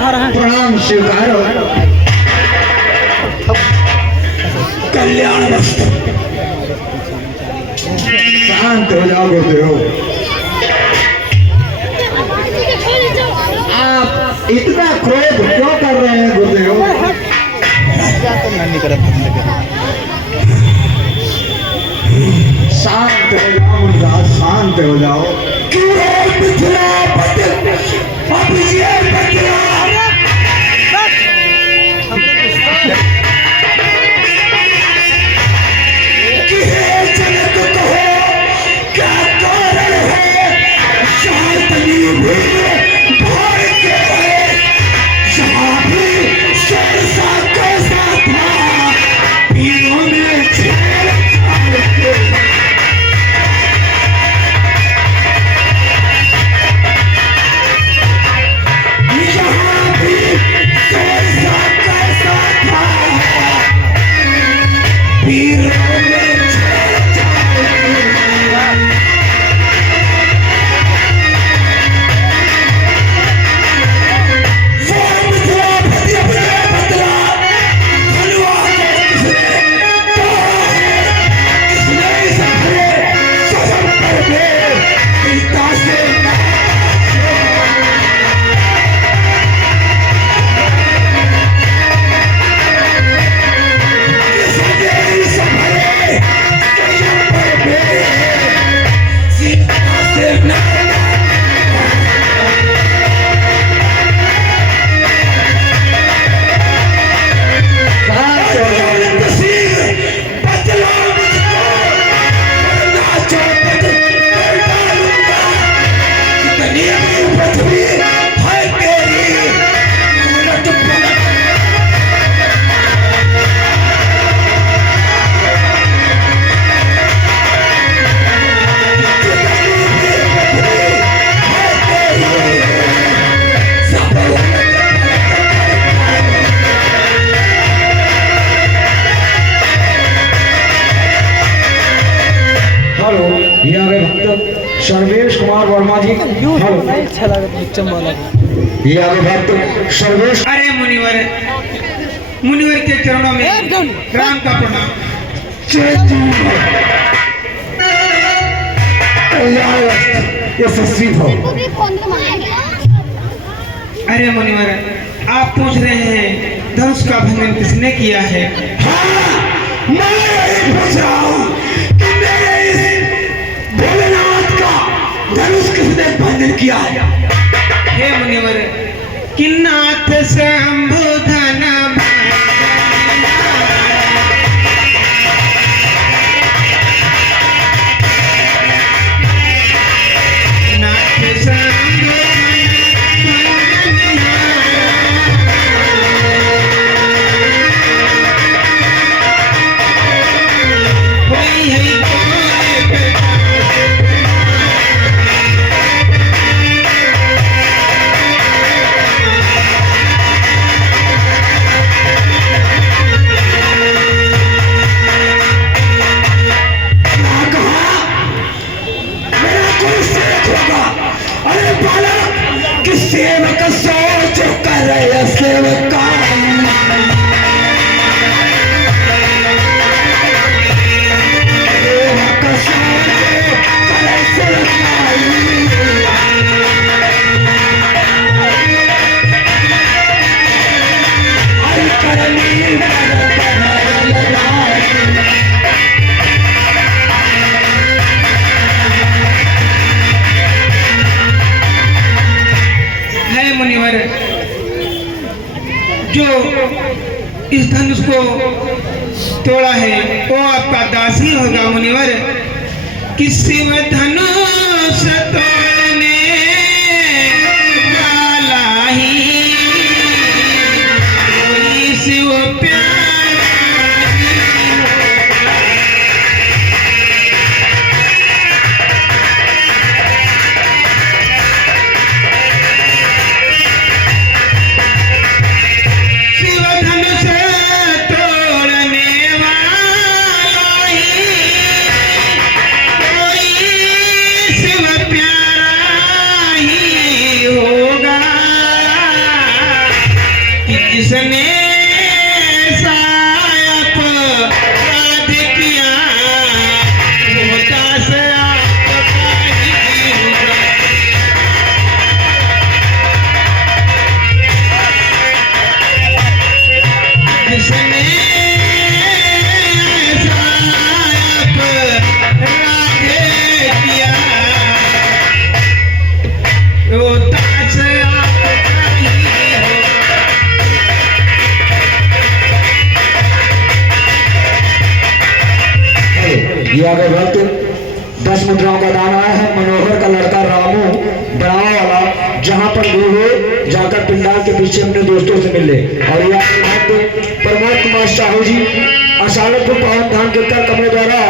प्रणाम स्वीकार कल्याण वस्तु शांत हो जाओ गुरुदेव। आप इतना क्रोध क्यों कर रहे हैं गुरुदेव? शांत हो जाओ मुनिराज, शांत हो जाओ। क्यों पिछला बदल अब ये बदला सर्वेश कुमार वर्मा जी। ये आगे भक्त सर्वेश। अरे मुनिवर, मुनिवर के चरणों में राम का प्रणाम। अरे मुनिवर, आप पूछ रहे हैं धनुष का भंजन किसने किया है? हाँ, मैं यही पूछ रहा हूँ कि मेरे इस भोलेनाथ का धनुष किसने भंजन किया है? हे मुनिवर, किन्नाथ शंभु धन सेवक सोच कर सेवका जो इस धनुष को तोड़ा है वो आपका दासी होगा मुनिवर। किसी में धनुष तोड़ने वाला ही कोई शिव प्यारा। शिव धनुष तोड़ने वाला ही कोई शिव प्यारा। किसने सायप राध किया होता से आपका ही होगा। किसने सायप राध किया होता से आपका ही होगा। ये आगे वक्त 10 मुद्राओं का दान आया है। मनोहर का लड़का रामू बड़ाव वाला जहाँ पर दूर हो जाकर पिंडाल के पीछे अपने दोस्तों से मिले। और यह भक्त प्रमोद कुमार साहू जी असालतपुर पावन धाम कीर्तन कमरे द्वारा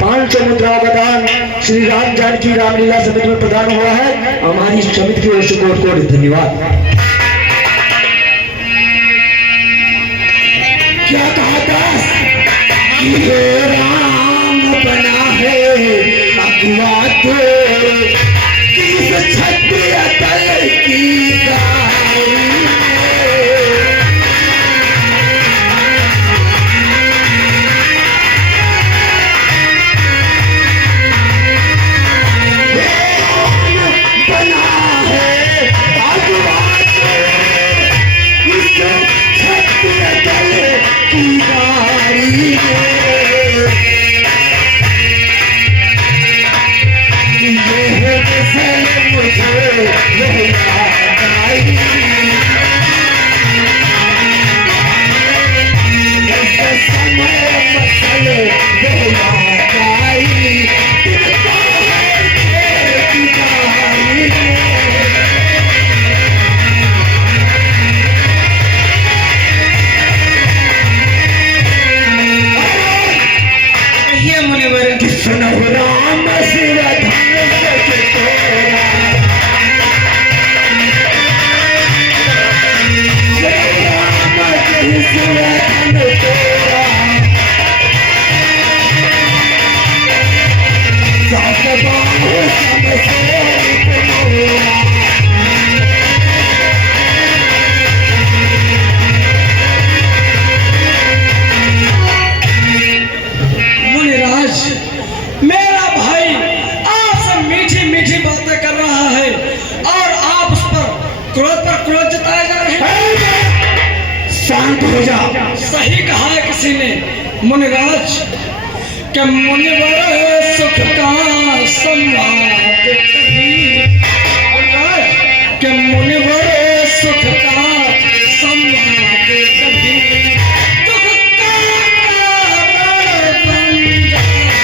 500 मुद्राओं का दान श्री राम जानकी रामलीला समिति में प्रदान हुआ है। हमारी समिति की ओर से कोट कोट धन्यवाद। क्या कहा दास? ये राम बना है अगुआ तो किस क्षत्रिय तल की गाय बना है अगुआ तो किस क्षत्रिय तल की गाय शांत हो जा। सही कहा है किसी ने मुनिराज के मुनिवर सुख का संवाद कभी मुनिराज के मुनिवर सुख का संवाद कभी दुख का कारण बन जाता है।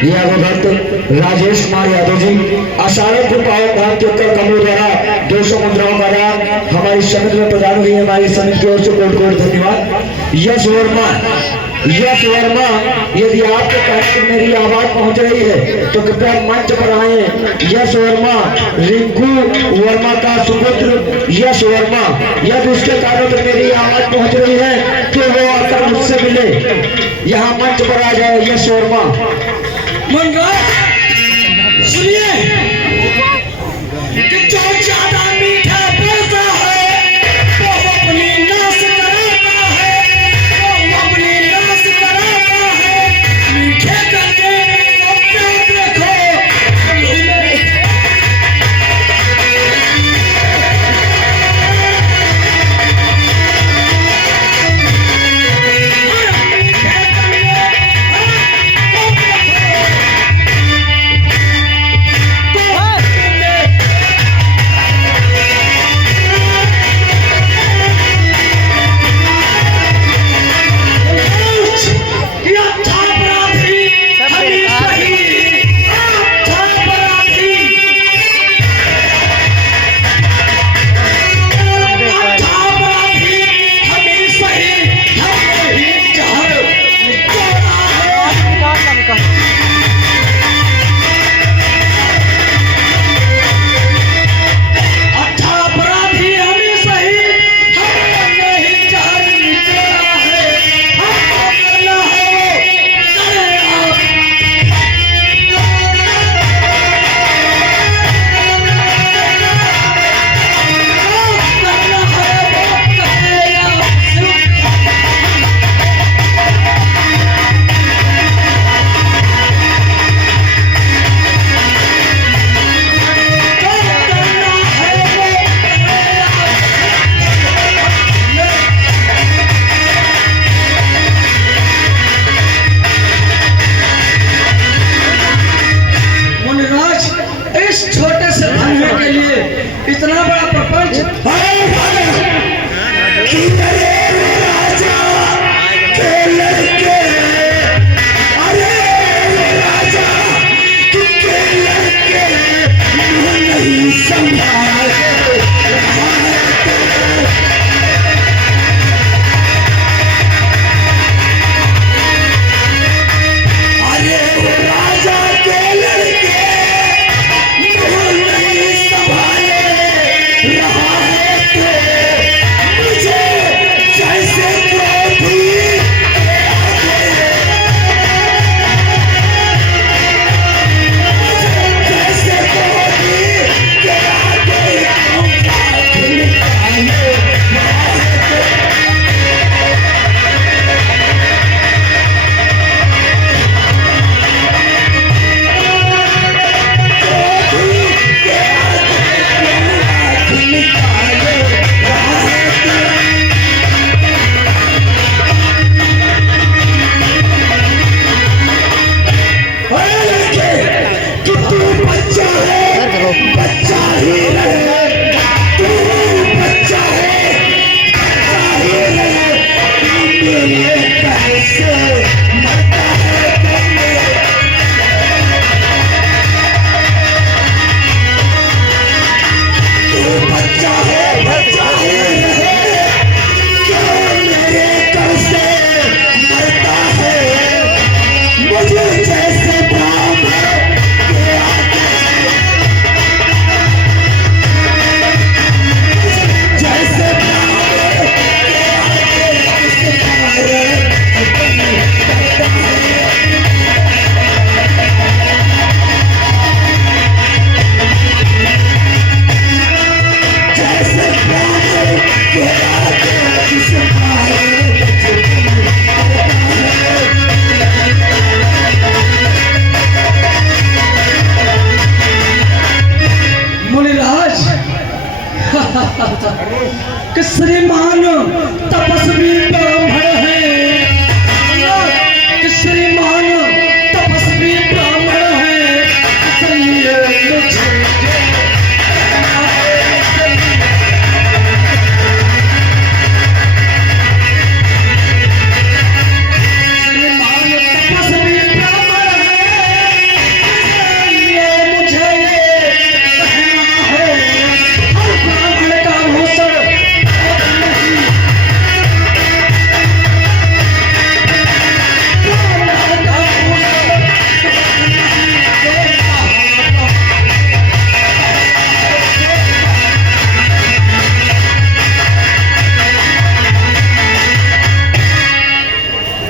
यह भक्त राजेश कुमार यादव जी असालतपुर पावन धाम के उत्तर कमरों द्वारा 200 मुद्राओं का दान हमारी समिति में प्रदान हुई है। हमारी समिति की ओर से कोट कोट धन्यवाद। यश वर्मा यदि आपके कार्यक्रम में मेरी आवाज पहुंच रही है तो कृपया मंच पर आए। यश वर्मा रिंकू वर्मा का सुपुत्र यश वर्मा, यदि उसके कानों तक मेरी आवाज पहुंच रही है तो वो आकर मुझसे मिले। यहाँ मंच पर आ जाए यश वर्मा। सुनिए कि जो ज्यादा मीठा बोलता है वो अपनी नाश कराता है, वो अपनी नाश कराता है। मीठे करके अपने देखो इतना बड़ा प्रपंच। अरे राजा के लड़के, अरे राजा के लड़के नहीं संभाले। कि श्रीमान तपस्वी ब्राह्मण है, कि श्रीमान तपस्वी ब्राह्मण है। इसलिए मुझे श्रीमान तपस्वी ब्राह्मण है, इसलिए मुझे कहना है हर ब्राह्मण का भूषण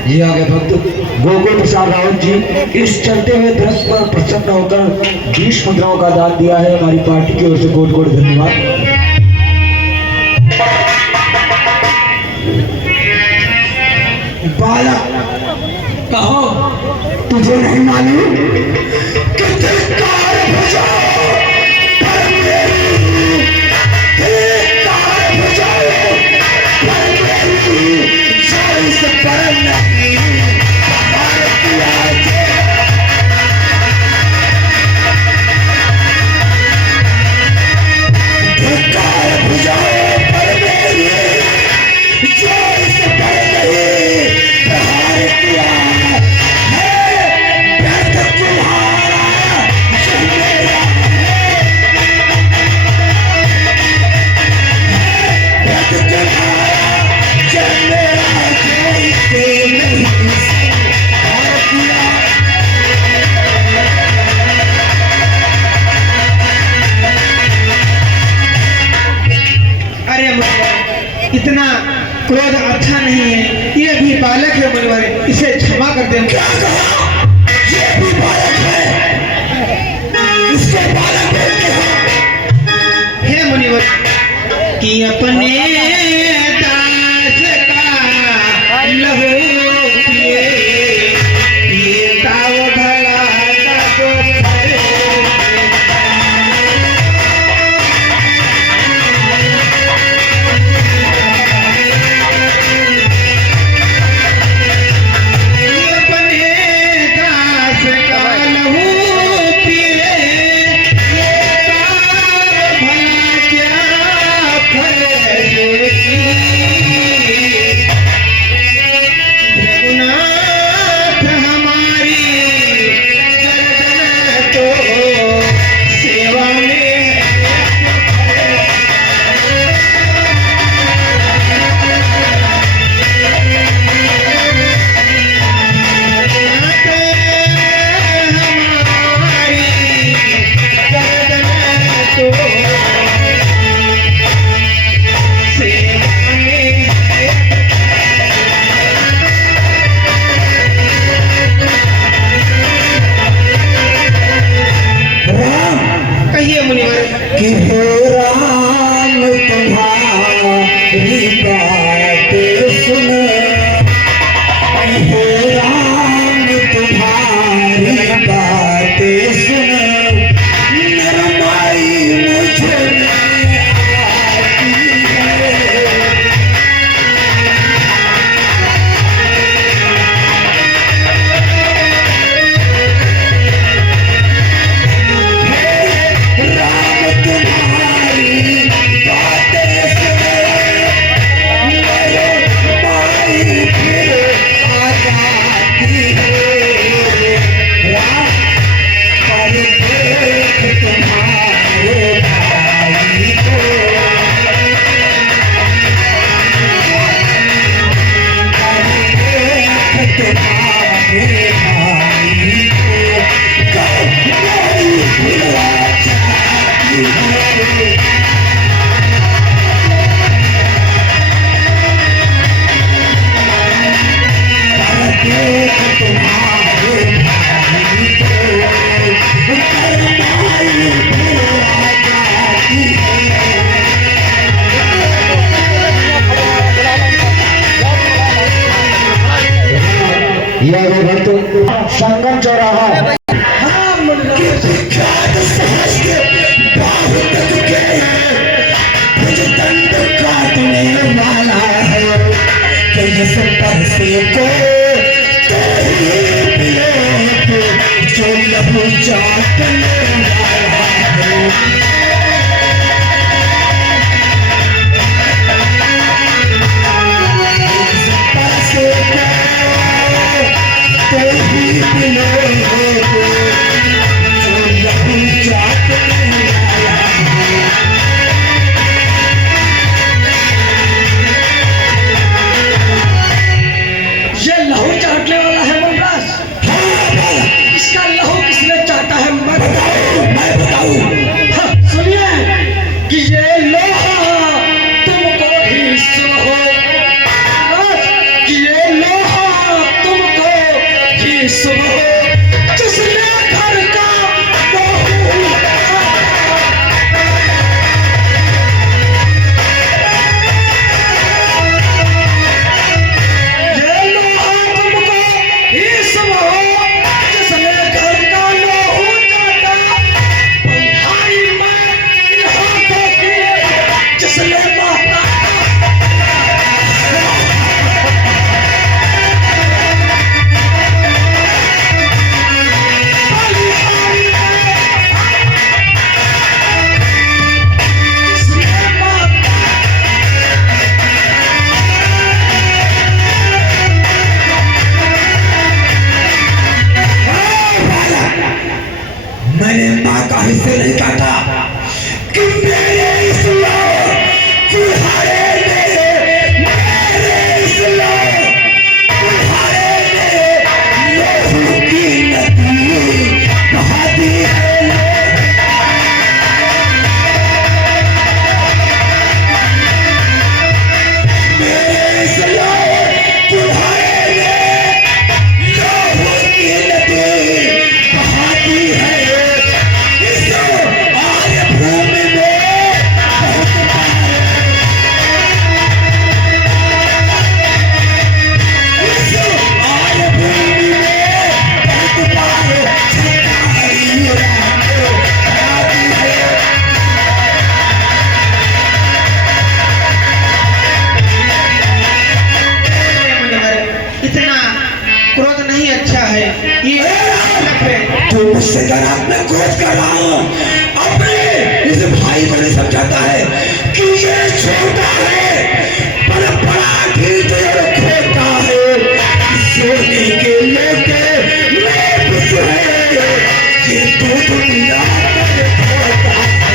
ये आगे भक्त गोकुल प्रसाद रावत जी इस चलते हुए दृश्य पर प्रसन्न होकर 20 मुद्राओं का दान दिया है। हमारी पार्टी की ओर से कोट कोट धन्यवाद। बालक कहो तुझे नहीं मालूम कि धिक्कार बजाओ पर मेरी, धिक्कार बजाओ पर मेरी जय से पर नहीं भारतीय के। धिक्कार बजाओ पर मेरी जय से पर नहीं भारतीय है। व्यर्थ तुम्हारा जय मेरा है, व्यर्थ तुम्हारा जय मेरा जय से नहीं भारतीय। अरे मुनिवर, इतना क्रोध अच्छा नहीं है। ये भी बालक है मुनिवर, इसे क्षमा कर दे। क्या कहा? ये भी बालक है, इसके बालक बोलते हो। हे मुनिवर कि अपने दास का लहू पिए, पीता वो भला को फरे। अपने कि हे राम तुम्हारी बात सुन, हे राम तुम्हारी बात सुन, नरमाई मुझे संगम चौराहा काटने वाला है जो लहू चाटने वाला है। मैंने माँ का हिस्से नहीं काटा कि मेरे इस्लाम तुम्हारे लहू की नदी बहाती है। मेरे इस्लाम तुम्हारे लहू की नदी बहाती है। इतना क्रोध नहीं अच्छा है। ये तो मुझसे जनाब मैं क्रोध कर रहा हूँ। अपने इस भाई को नहीं समझाता है कि ये छोटा है पर बड़ा ठीक और खोटा है। सोने के लेके मैं कुछ है ये तो दुनिया में खोटा है।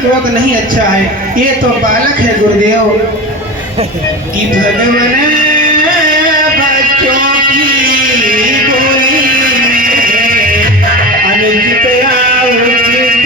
क्रोध नहीं अच्छा है। ये तो बालक है गुरुदेव कि भगवान बच्चों की बोली में अनचित आउचित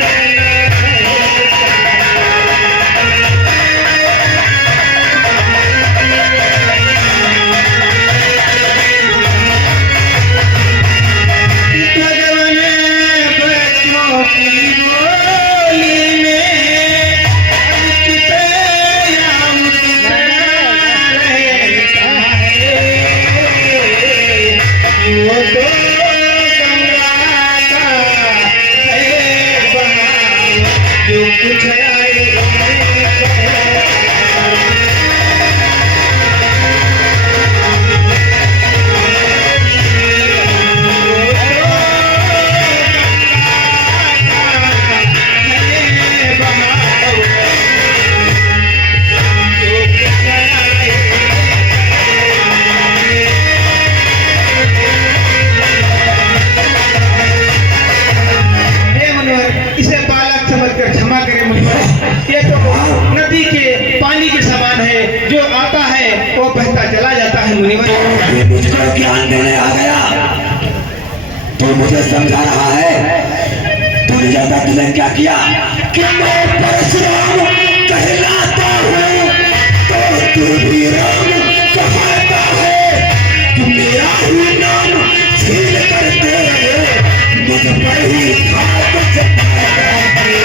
नदी के पानी के समान है, जो आता है वो बहता चला जाता है। मुनिवर ये मुझको ज्ञान देने आ गया, तो मुझे समझा रहा है। तूने ज्यादा तुमने क्या किया कि मैं परशुराम कहलाता हूँ, तो तू भी राम कहलाता है। कि मेरा ही नाम छीन करते मुझ पर ही खाक जमाता है।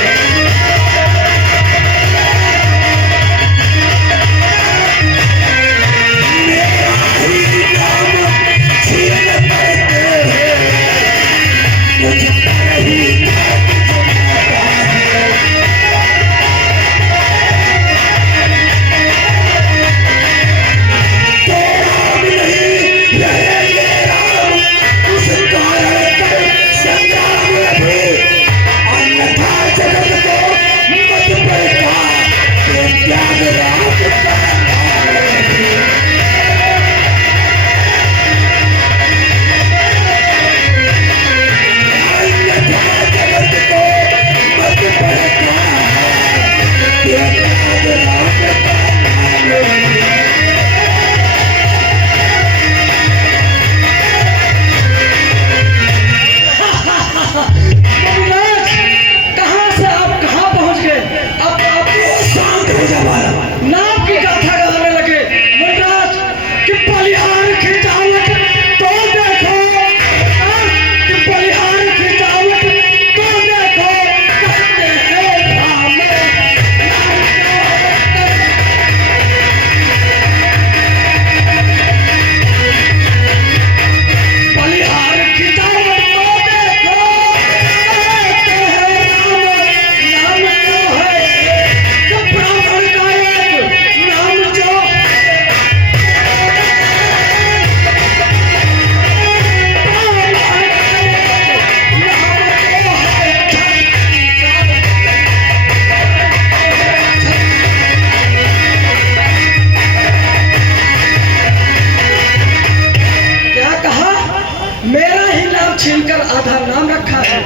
छीनकर आधा नाम रखा है।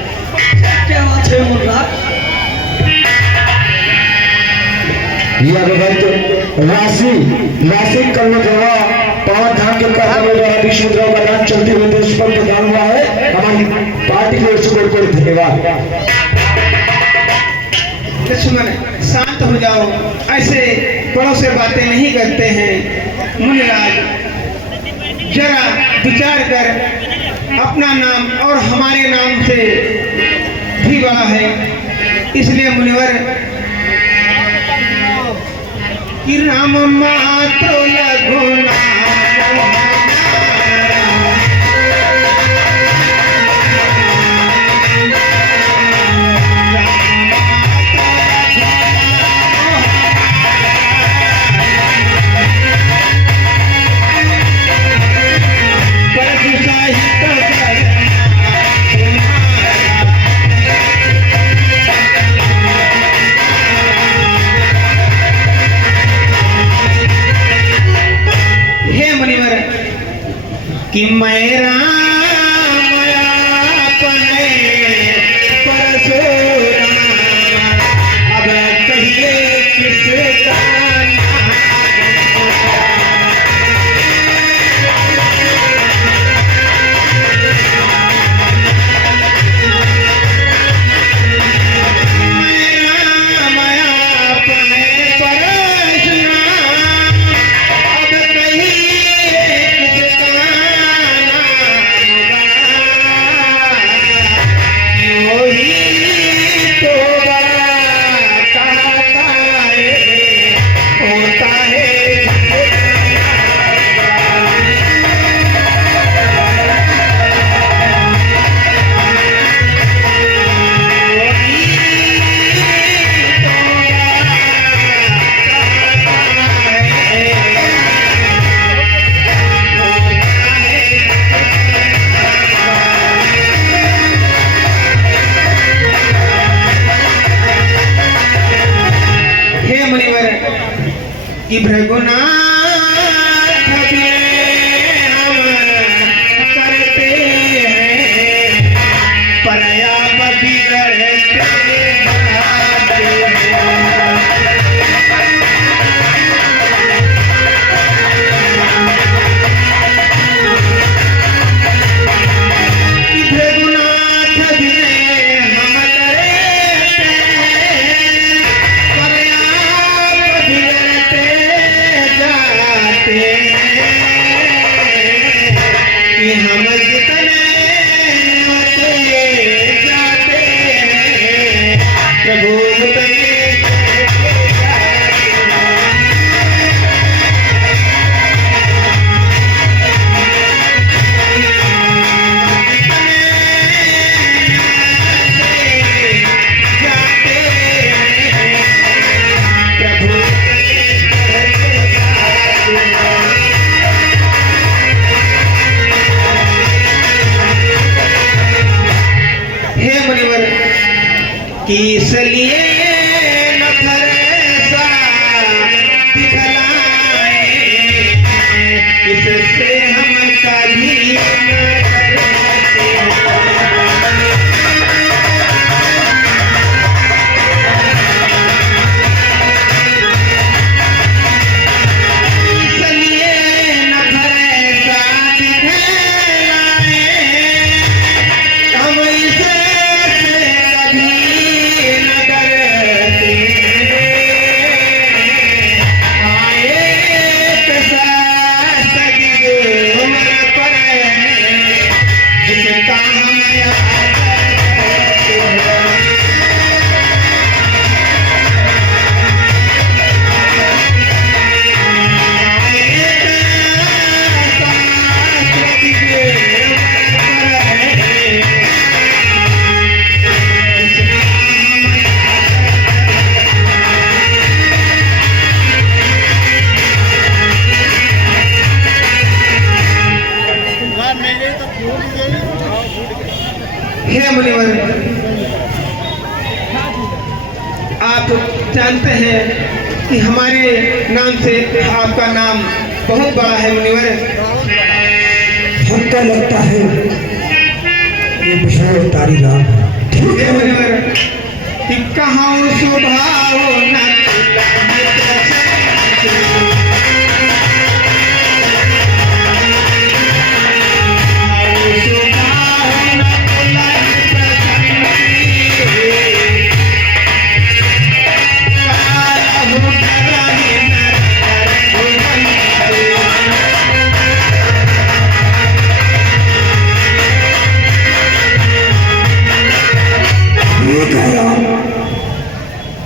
क्या बात है मुर्राद? राशि राशि कर्ण द्वारा पावन धाम के कर्मों द्वारा विष्णुदेव का नाम चलते हुए देश पर प्रदान हुआ है। हमारी पार्टी की ओर से बहुत धन्यवाद। लक्ष्मण शांत हो जाओ, ऐसे बड़ों से बातें नहीं करते हैं। मुनिराज जरा विचार कर, अपना नाम और हमारे नाम से भी बड़ा है, इसलिए मुनिवर कि राम मात्र लघुना कि मैं राम अपने परशुराम, अब कहिए किसका नाम। रघुनाथ भी हम करते हैं, परया बिगड़ते जाते हैं। हम जितने जाते हैं, प्रभु उतने इसलिए न थरेसा दिखलाए, इससे हम कभी न इसलिए न थरेसा दिखलाए, हम इसे हे मुनिवर, आप जानते हैं कि हमारे नाम से आपका नाम बहुत बड़ा है मुनिवर। हमको लगता है ये विष्णु अवतारी राम ठीक है मुनिवर कि कहाँ स्वभाव न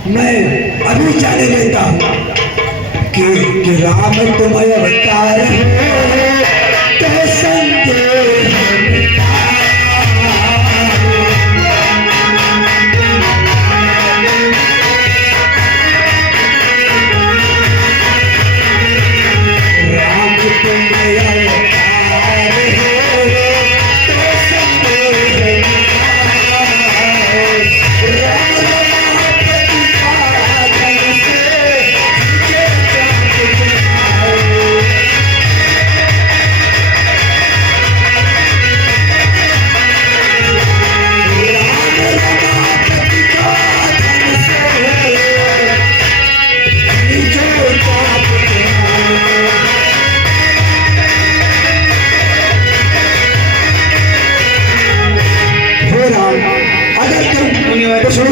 मैं अभी जाने देता हूँ कि राम तुम्हें अवतार हो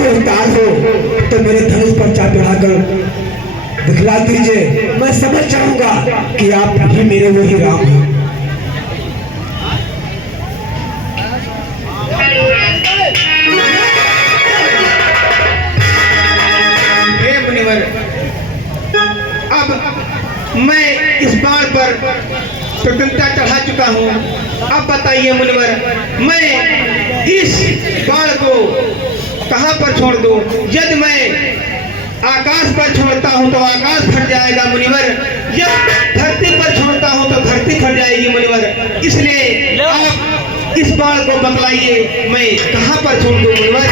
अवतार हो तो मेरे धनुष पर चाप चढ़ाकर दिखला दीजिए, मैं समझ जाऊंगा कि आप ही मेरे वही राम हैं। हे मुनिवर, अब मैं इस बाण पर प्रकृति चढ़ा चुका हूँ। अब बताइए मुनिवर, मैं इस बाण को कहाँ पर छोड़ दूं? यदि मैं आकाश पर छोड़ता हूँ तो आकाश फट जाएगा मुनिवर, जब धरती पर छोड़ता हूँ तो धरती फट जाएगी मुनिवर। इसलिए आप इस बाण को बतलाइए, मैं कहाँ पर छोड़ दूं मुनिवर?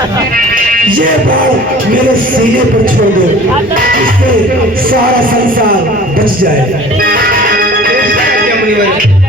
ये बात मेरे सीने पर छोड़ दो, इससे सारा संसार बच जाए। मुनिवर